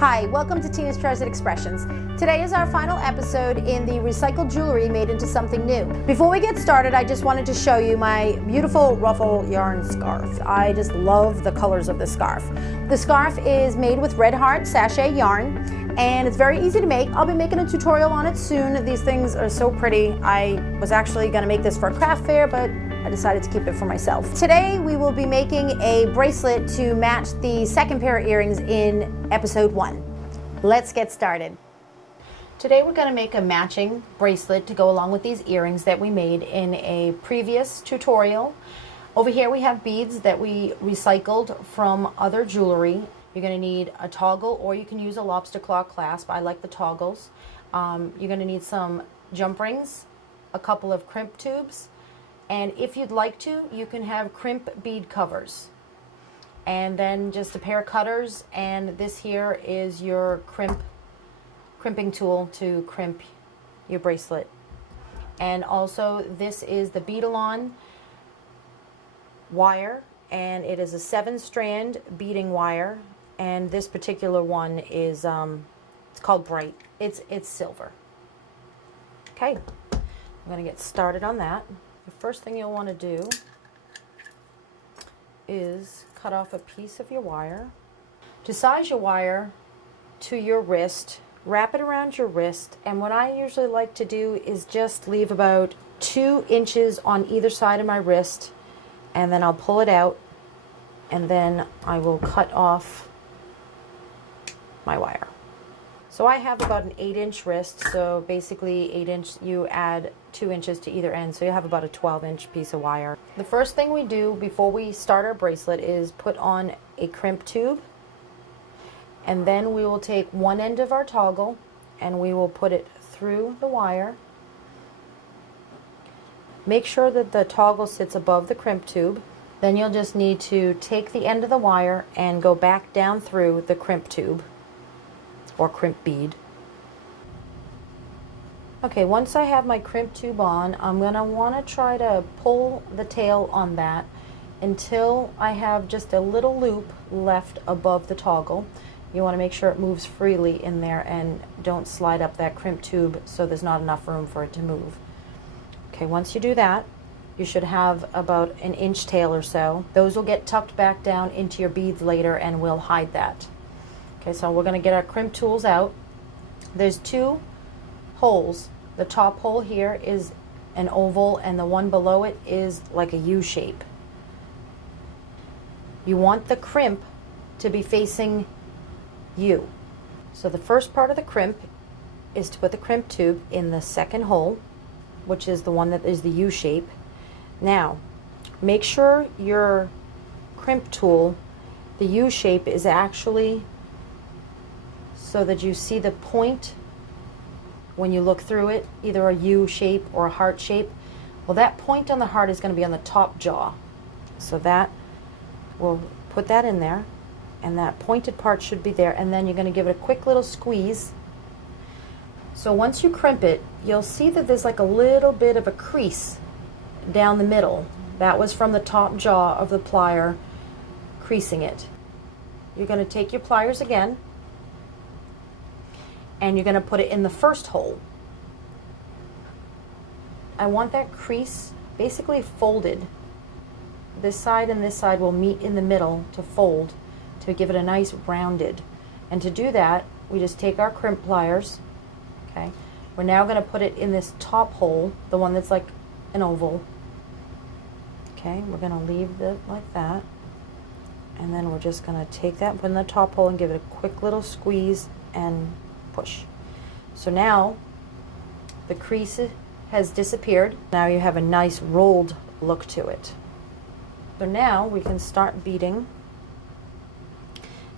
Hi, welcome to Tina's Treasured Expressions. Today is our final episode in the recycled jewelry made into something new. Before we get started, I just wanted to show you my beautiful Ruffle yarn scarf. I just love the colors of this scarf. The scarf is made with red heart sachet yarn, and it's very easy to make. I'll be making a tutorial on it soon. These things are so pretty. I was actually going to make this for a craft fair, but I decided to keep it for myself. Today we will be making a bracelet to match the second pair of earrings in episode 1. Let's get started. Today we're going to make a matching bracelet to go along with these earrings that we made in a previous tutorial. Over here we have beads that we recycled from other jewelry. You're going to need a toggle, or you can use a lobster claw clasp. I like the toggles. You're going to need some jump rings, a couple of crimp tubes, and if you'd like to, you can have crimp bead covers. And then just a pair of cutters, and this here is your crimping tool to crimp your bracelet. And also this is the bead-along wire, and it is a 7-strand beading wire, and this particular one is it's called Bright. It's silver. Okay, I'm going to get started on that. The first thing you'll want to do is cut off a piece of your wire. To size your wire to your wrist, wrap it around your wrist, and what I usually like to do is just leave about 2 inches on either side of my wrist, and then I'll pull it out, and then I will cut off my wire. So I have about an 8-inch wrist, so basically 8-inch, you add 2 inches to either end, so you have about a 12-inch piece of wire. The first thing we do before we start our bracelet is put on a crimp tube, and then we will take one end of our toggle and we will put it through the wire. Make sure that the toggle sits above the crimp tube. Then you'll just need to take the end of the wire and go back down through the crimp tube or crimp bead. Okay, once I have my crimp tube on, I'm going to want to try to pull the tail on that until I have just a little loop left above the toggle. You want to make sure it moves freely in there and don't slide up that crimp tube so there's not enough room for it to move. Okay, once you do that, you should have about an inch tail or so. Those will get tucked back down into your beads later and we'll hide that. Okay, so we're going to get our crimp tools out. There's 2 holes. The top hole here is an oval, and the one below it is like a U shape. You want the crimp to be facing you. So the first part of the crimp is to put the crimp tube in the second hole, which is the one that is the U shape. Now, make sure your crimp tool, the U shape, is actually so that you see the point when you look through it, either a U shape or a heart shape. Well, that point on the heart is going to be on the top jaw. So that, we'll put that in there, and that pointed part should be there, and then you're going to give it a quick little squeeze. So once you crimp it, you'll see that there's like a little bit of a crease down the middle. That was from the top jaw of the plier creasing it. You're going to take your pliers again, and you're going to put it in the first hole. I want that crease basically folded. This side and this side will meet in the middle to fold, to give it a nice rounded. And to do that, we just take our crimp pliers. Okay, we're now going to put it in this top hole, the one that's like an oval. Okay, we're going to leave it like that, and then we're just going to take that and put in the top hole and give it a quick little squeeze and push. So now the crease has disappeared. Now you have a nice rolled look to it. So now we can start beading,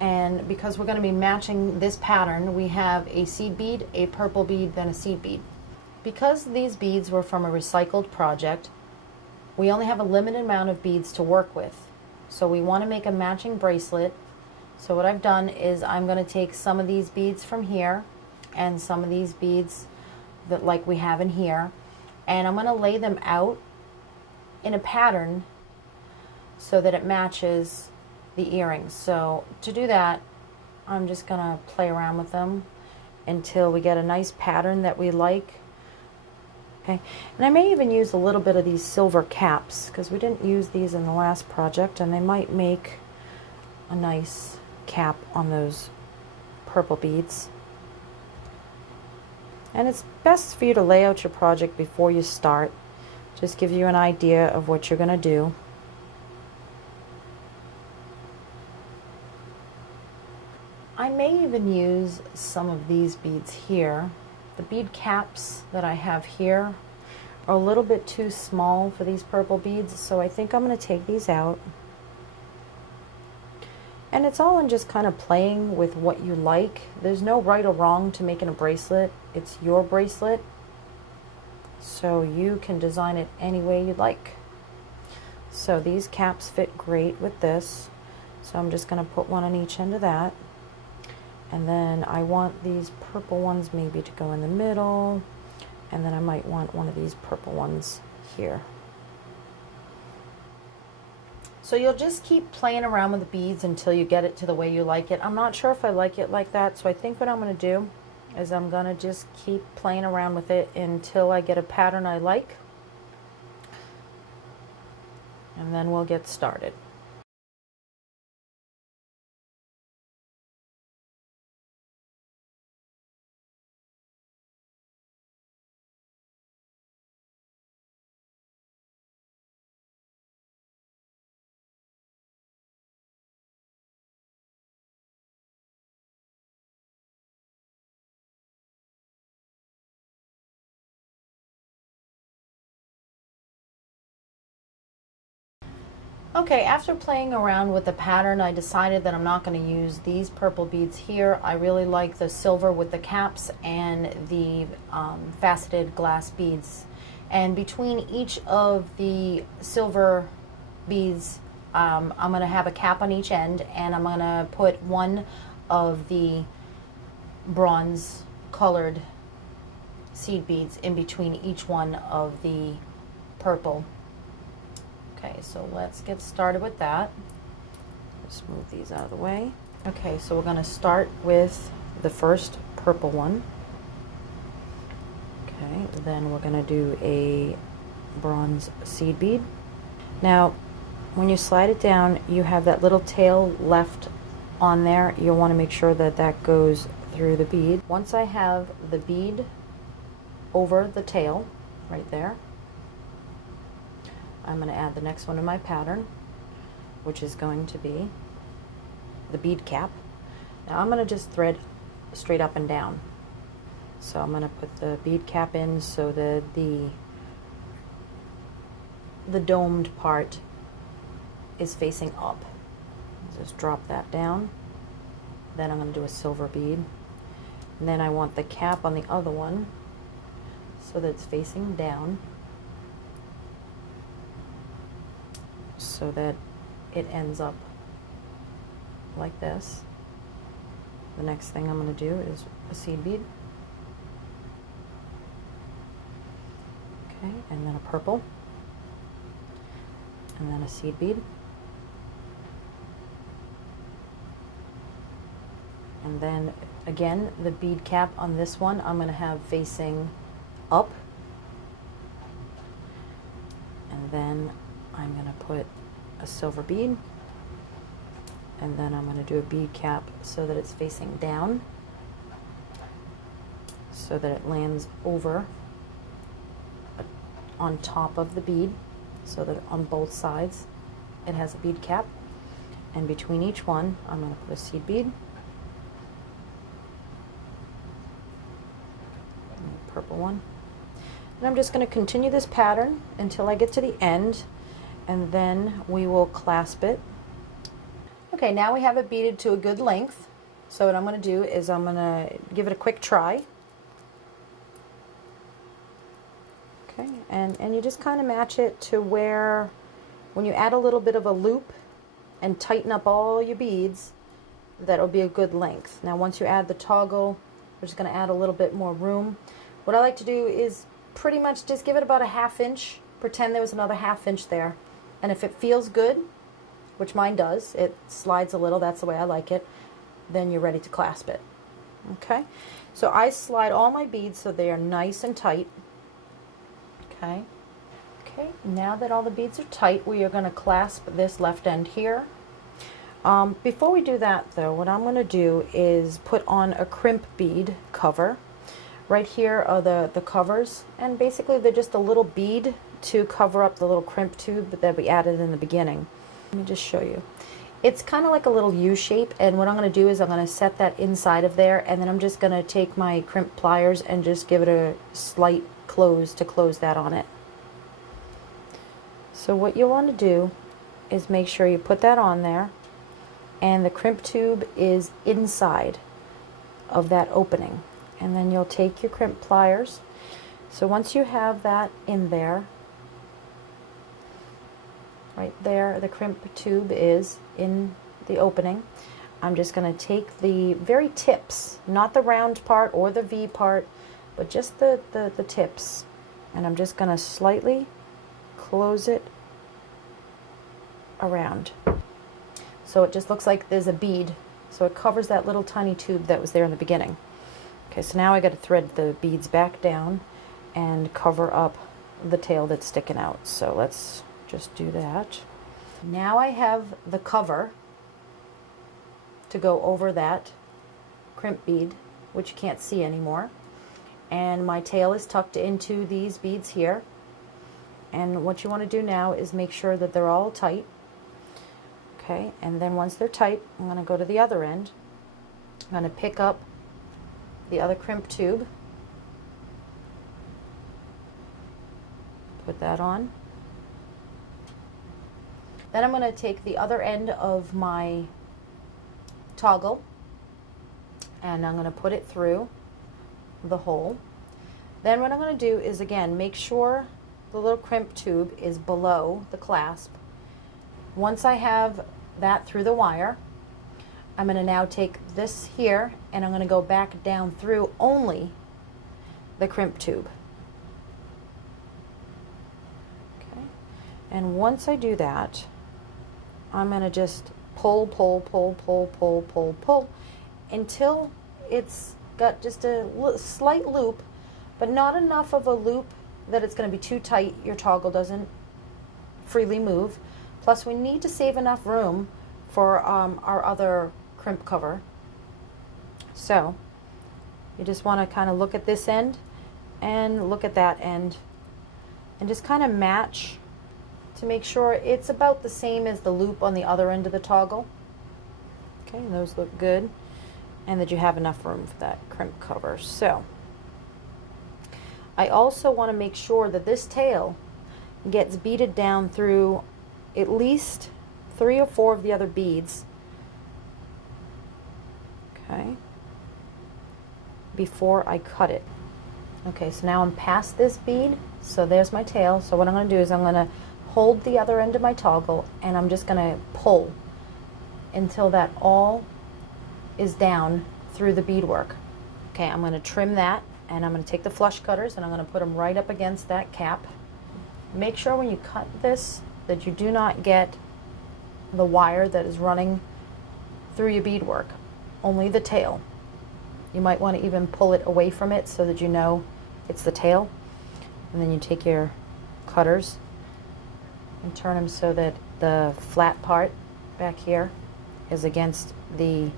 and because we're going to be matching this pattern, we have a seed bead, a purple bead, then a seed bead. Because these beads were from a recycled project, we only have a limited amount of beads to work with. So we want to make a matching bracelet. So what I've done is I'm going to take some of these beads from here and some of these beads that like we have in here, and I'm going to lay them out in a pattern so that it matches the earrings. So to do that, I'm just gonna play around with them until we get a nice pattern that we like. Okay, and I may even use a little bit of these silver caps because we didn't use these in the last project, and they might make a nice cap on those purple beads. And it's best for you to lay out your project before you start. Just give you an idea of what you're going to do. I may even use some of these beads here. The bead caps that I have here are a little bit too small for these purple beads, so I think I'm going to take these out. And it's all in just kind of playing with what you like. There's no right or wrong to making a bracelet. It's your bracelet, so you can design it any way you'd like. So these caps fit great with this, so I'm just going to put one on each end of that. And then I want these purple ones maybe to go in the middle, and then I might want one of these purple ones here. So you'll just keep playing around with the beads until you get it to the way you like it. I'm not sure if I like it like that, so I think what I'm going to do is I'm going to just keep playing around with it until I get a pattern I like, and then we'll get started. Okay, after playing around with the pattern, I decided that I'm not going to use these purple beads here. I really like the silver with the caps and the faceted glass beads. And between each of the silver beads, I'm going to have a cap on each end, and I'm going to put one of the bronze colored seed beads in between each one of the purple. Okay, so let's get started with that. Just move these out of the way. Okay, so we're going to start with the first purple one. Okay, then we're going to do a bronze seed bead. Now, when you slide it down, you have that little tail left on there. You'll want to make sure that that goes through the bead. Once I have the bead over the tail, right there, I'm going to add the next one in my pattern, which is going to be the bead cap. Now I'm going to just thread straight up and down. So I'm going to put the bead cap in so that the domed part is facing up. Just drop that down. Then I'm going to do a silver bead. And then I want the cap on the other one so that it's facing down, so that it ends up like this. The next thing I'm going to do is a seed bead. Okay, and then a purple, and then a seed bead, and then again the bead cap on this one I'm going to have facing up, and then I'm going to put a silver bead, and then I'm going to do a bead cap so that it's facing down, so that it lands over on top of the bead, so that on both sides it has a bead cap. And between each one I'm going to put a seed bead, and a purple one, and I'm just going to continue this pattern until I get to the end, and then we will clasp it. Okay, now we have it beaded to a good length. So what I'm going to do is I'm going to give it a quick try. Okay, and you just kind of match it to where, when you add a little bit of a loop and tighten up all your beads, that'll be a good length. Now once you add the toggle, we're just going to add a little bit more room. What I like to do is pretty much just give it about a 1/2 inch, pretend there was another 1/2 inch there, and if it feels good, which mine does, it slides a little, that's the way I like it, then you're ready to clasp it. Okay, so I slide all my beads so they are nice and tight. Okay, now that all the beads are tight, we are going to clasp this left end here. Before we do that though, what I'm going to do is put on a crimp bead cover. Right here are the covers, and basically they're just a little bead to cover up the little crimp tube that we added in the beginning. Let me just show you. It's kind of like a little U shape, and what I'm going to do is I'm going to set that inside of there, and then I'm just going to take my crimp pliers and just give it a slight close to close that on it. So what you want to do is make sure you put that on there, and the crimp tube is inside of that opening. And then you'll take your crimp pliers. So once you have that in there, right there, the crimp tube is in the opening. I'm just going to take the very tips, not the round part or the V part, but just the tips. And I'm just going to slightly close it around. So it just looks like there's a bead. So it covers that little tiny tube that was there in the beginning. Okay, so now I got to thread the beads back down and cover up the tail that's sticking out. So let's just do that. Now I have the cover to go over that crimp bead, which you can't see anymore. And my tail is tucked into these beads here. And what you want to do now is make sure that they're all tight. Okay, and then once they're tight, I'm going to go to the other end. I'm going to pick up the other crimp tube, put that on. Then I'm going to take the other end of my toggle and I'm going to put it through the hole. Then what I'm going to do is, again, make sure the little crimp tube is below the clasp. Once I have that through the wire, I'm going to now take this here and I'm going to go back down through only the crimp tube. Okay. And once I do that, I'm going to just pull until it's got just a slight loop, but not enough of a loop that it's going to be too tight. Your toggle doesn't freely move. Plus, we need to save enough room for our other crimp cover. So you just want to kind of look at this end and look at that end and just kind of match to make sure it's about the same as the loop on the other end of the toggle. Okay, and those look good, and that you have enough room for that crimp cover. So I also want to make sure that this tail gets beaded down through at least 3 or 4 of the other beads, okay, before I cut it. Okay, so now I'm past this bead, so there's my tail. So what I'm going to do is I'm going to hold the other end of my toggle and I'm just going to pull until that all is down through the beadwork. Okay, I'm going to trim that, and I'm going to take the flush cutters and I'm going to put them right up against that cap. Make sure when you cut this that you do not get the wire that is running through your beadwork, only the tail. You might want to even pull it away from it so that you know it's the tail. And then you take your cutters and turn them so that the flat part back here is against the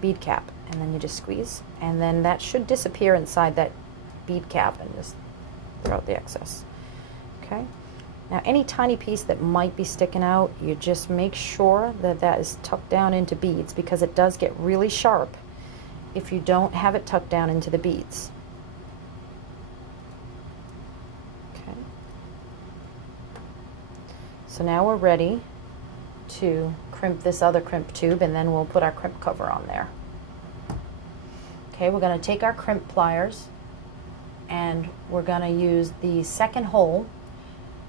bead cap, and then you just squeeze, and then that should disappear inside that bead cap and just throw out the excess. Okay, now any tiny piece that might be sticking out, you just make sure that that is tucked down into beads, because it does get really sharp if you don't have it tucked down into the beads. Okay, so now we're ready to crimp this other crimp tube, and then we'll put our crimp cover on there. Okay, we're going to take our crimp pliers and we're going to use the second hole,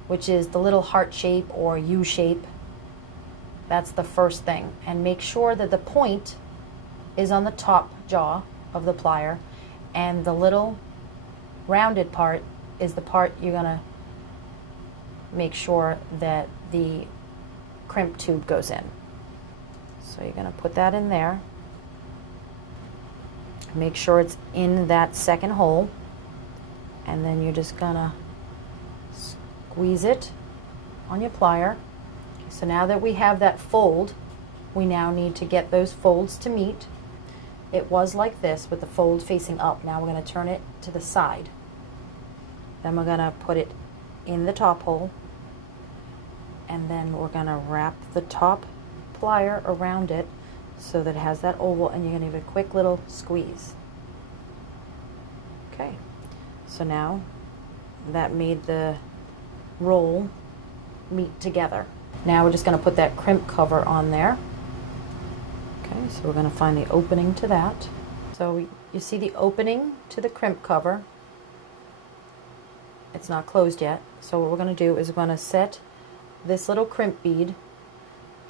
which is the little heart shape or U shape. That's the first thing, and make sure that the point is on the top jaw of the plier, and the little rounded part is the part you're going to make sure that the crimp tube goes in. So you're going to put that in there. Make sure it's in that second hole, and then you're just going to squeeze it on your plier. So now that we have that fold, we now need to get those folds to meet. It was like this with the fold facing up. Now we're going to turn it to the side. Then we're going to put it in the top hole, and then we're going to wrap the top plier around it so that it has that oval, and you're going to give it a quick little squeeze. Okay, so now that made the roll meet together. Now we're just going to put that crimp cover on there. Okay, so we're going to find the opening to that. So you see the opening to the crimp cover. It's not closed yet. So what we're going to do is we're going to set this little crimp bead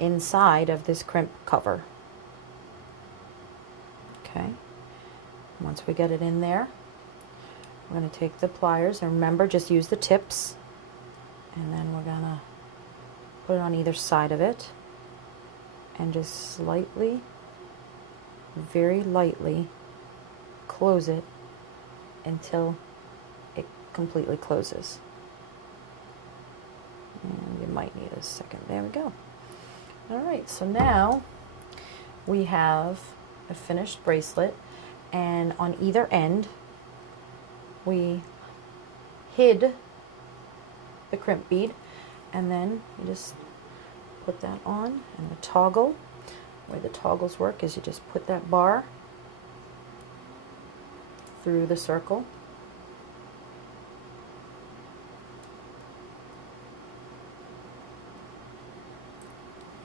inside of this crimp cover. Okay, once we get it in there, we're going to take the pliers, and remember, just use the tips, and then we're going to put it on either side of it, and just slightly, very lightly close it until it completely closes. And you might need a second. There we go. All right, so now we have a finished bracelet, and on either end we hid the crimp bead, and then you just put that on, and the toggle, the way the toggles work is you just put that bar through the circle,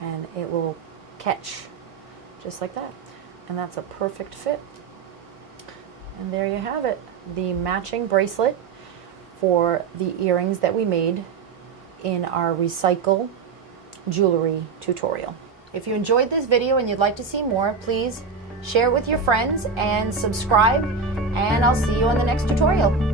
and it will catch just like that, and that's a perfect fit. And there you have it, the matching bracelet for the earrings that we made in our recycle jewelry tutorial. If you enjoyed this video and you'd like to see more, please share it with your friends and subscribe, and I'll see you on the next tutorial.